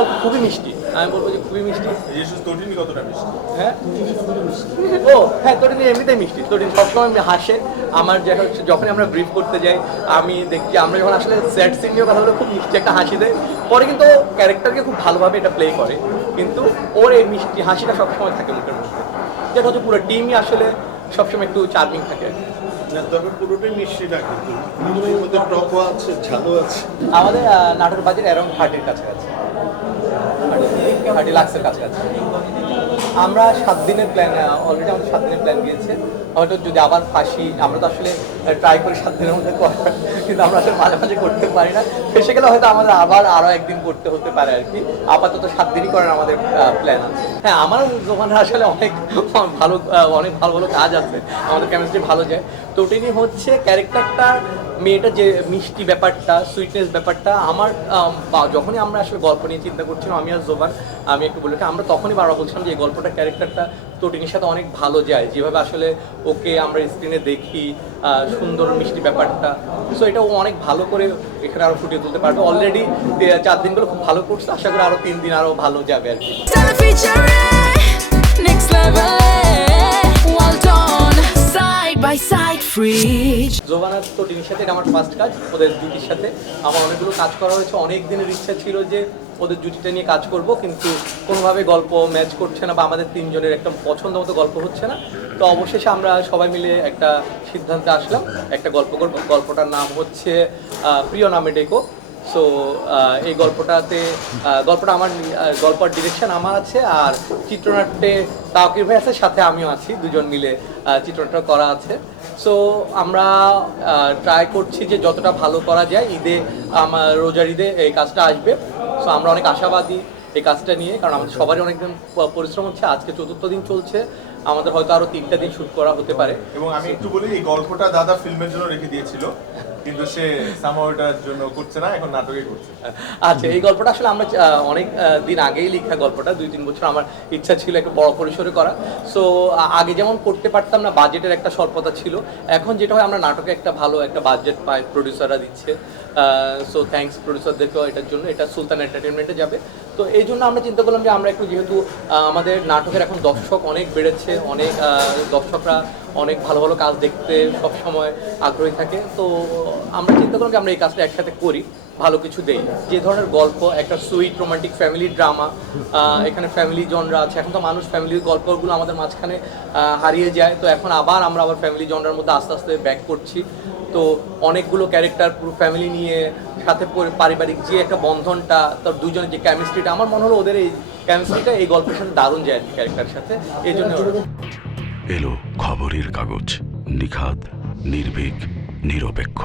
গল্প খুবই মিষ্টি, আমি বলবো যে খুবই মিষ্টি। তটিনী কতটা মিষ্টি? হ্যাঁ ও হ্যাঁ, তটিনী এমনিতেই মিষ্টি, তটিনী সবসময় হাসে। আমার যখনই আমরা ব্রিফ করতে যাই আমি দেখি আমরা যখন আসলে স্যাড সিন নিয়ে কথা বলে খুব মিষ্টি একটা হাসি দেয়, পরে কিন্তু ক্যারেক্টারকে খুব ভালোভাবে এটা প্লে করে, কিন্তু ওর এই মিষ্টি হাসিটা সবসময় থাকে মুখের মধ্যে, যেটা হচ্ছে পুরো টিমই আসলে সবসময় একটু চার্মিং থাকে। তবে পুরোটাই মিষ্টি না, কিন্তু এর মধ্যে টকও আছে, ঝালও আছে। আমাদের নাটোর বাজার অ্যারাউন্ড 30 কাছাকাছি, 30 লাখের কাছাকাছি। আমরা 7 দিনের প্ল্যান, অলরেডি আমাদের 7 দিনের প্ল্যান গিয়েছে। হয়তো যদি আবার ফাঁসি, আমরা তো আসলে ট্রাই করি 7 দিনের মধ্যে করার, কিন্তু আমরা আসলে মাঝে মাঝে করতে পারি না, ফেসে গেলে হয়তো আমাদের আবার আরও একদিন করতে হতে পারে আর কি। আপাতত 7 দিনই করার আমাদের প্ল্যান আছে। হ্যাঁ, আমার দোকানে আসলে অনেক ভালো অনেক ভালো ভালো কাজ আছে, আমাদের কেমিস্ট্রি ভালো যায়। তটিনী হচ্ছে ক্যারেক্টারটা, মেয়েটা যে মিষ্টি ব্যাপারটা, সুইটনেস ব্যাপারটা, আমার যখনই আমরা আসলে গল্প নিয়ে চিন্তা করছিলাম আমি আর জোবান, আমি একটু বলি আমরা তখনই বারবার বলছিলাম যে এই গল্পটা ক্যারেক্টারটা তটিনীর সাথে অনেক ভালো যায়, যেভাবে আসলে ওকে আমরা স্ক্রিনে দেখি, সুন্দর মিষ্টি ব্যাপারটা। সো এটা ও অনেক ভালো করে এখানে আরো ফুটিয়ে তুলতে পারবে। অলরেডি 4 দিনগুলো খুব ভালো করছে, আশা করি আরো 3 দিন আরো ভালো যাবে আর কি। জোবানার তটিনীর সাথে এটা আমার ফার্স্ট কাজ, ওদের জুটির সাথে আমার অনেকগুলো কাজ করা হয়েছে। অনেক দিনের ইচ্ছা ছিল যে ওদের জুটিটা নিয়ে কাজ করব, কিন্তু কোনোভাবে গল্প ম্যাচ করছে না বা আমাদের তিনজনের একটা পছন্দ মতো গল্প হচ্ছে না। তো অবশেষে আমরা সবাই মিলে একটা সিদ্ধান্তে আসলাম, একটা গল্প করব। গল্পটার নাম হচ্ছে প্রিয় নামে ডেকো। সো এই গল্পটা আমার গল্পের ডিরেকশন আমার আছে, আর চিত্রনাট্যে তাওকির ভাই আছে, সাথে আমিও আছি, দুজন মিলে চিত্রনাট্য করা আছে। সো আমরা ট্রাই করছি যে যতটা ভালো করা যায়। ঈদে রোজার ঈদে এই কাজটা আসবে। সো আমরা অনেক আশাবাদী এই কাজটা নিয়ে, কারণ আমাদের সবারই অনেকদিন পরিশ্রম হচ্ছে। আজকে 4র্থ দিন চলছে, আমাদের হয়তো আরো 3টা দিন শুট করা হতে পারে। এবং আমি একটু বলি, এই গল্পটা দাদা ফিল্মের জন্য রেখে দিয়েছিল, কিন্তু সে সামহাওটার জন্য করছে না, এখন নাটকে করছে। আচ্ছা, এই গল্পটা আসলে আমরা অনেক দিন আগেই লেখা গল্পটা, 2-3 বছর আমার ইচ্ছা ছিল একটু বড় পরিসরে করা। সো আগে যেমন করতে পারতাম না, বাজেটের একটা স্বল্পতা ছিল। এখন যেটা হয়, আমরা নাটকে একটা ভালো একটা বাজেট পাই, প্রডিউসাররা দিচ্ছে। সো থ্যাঙ্কস প্রডিউসারদেরকেও এটার জন্য। এটা সুলতান এন্টারটেনমেন্টে যাবে। তো এই জন্য আমরা চিন্তা করলাম যে আমরা একটু, যেহেতু আমাদের নাটকের এখন দর্শক অনেক বেড়েছে, অনেক দর্শকরা অনেক ভালো ভালো কাজ দেখতে সবসময় আগ্রহী থাকে, তো আমরা চিন্তা করলাম যে আমরা এই কাজটা একসাথে করি, ভালো কিছু দেই। যে ধরনের গল্প, একটা সুইট রোমান্টিক ফ্যামিলি ড্রামা, এখানে ফ্যামিলি জনরা আছে। এখন তো মানুষ ফ্যামিলির গল্পগুলো আমাদের মাঝখানে হারিয়ে যায়, তো এখন আমরা আবার ফ্যামিলি জনরার মধ্যে আস্তে আস্তে ব্যাক করছি। তো অনেকগুলো ক্যারেক্টার, পুরো ফ্যামিলি নিয়ে, সাথে পারিবারিক যে একটা বন্ধনটা, তার দুজনের যে কেমিস্ট্রিটা, আমার মনে হলো ওদের এই কেমিস্ট্রিটা এই গল্পের সাথে দারুণ যায় আর কি, ক্যারেক্টারের সাথে। এই জন্য এলো খবরের কাগজ, নিখাত, নির্ভীক, নিরপেক্ষ।